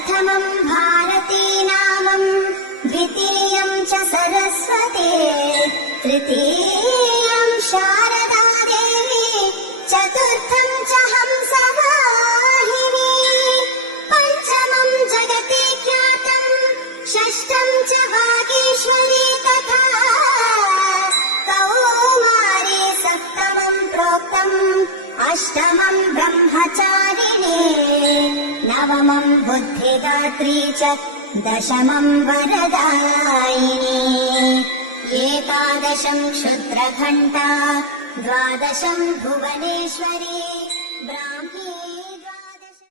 प्रथमं भारती नामं, द्वितीयं च सरस्वती, तृतीयं शारदा देवी, चतुर्थं च हंसवाहिनी, पञ्चमं जगति ख्यातं, षष्ठं च वागीश्वरी तथा कौमारी, सप्तमं प्रोक्तम्, अष्टमं ब्रह्मचारिणी, नवमं बुद्धिदात्री च, दशमं वरदायिनी, एकादशं क्षुद्रघण्टा, द्वादशं भुवनेश्वरी।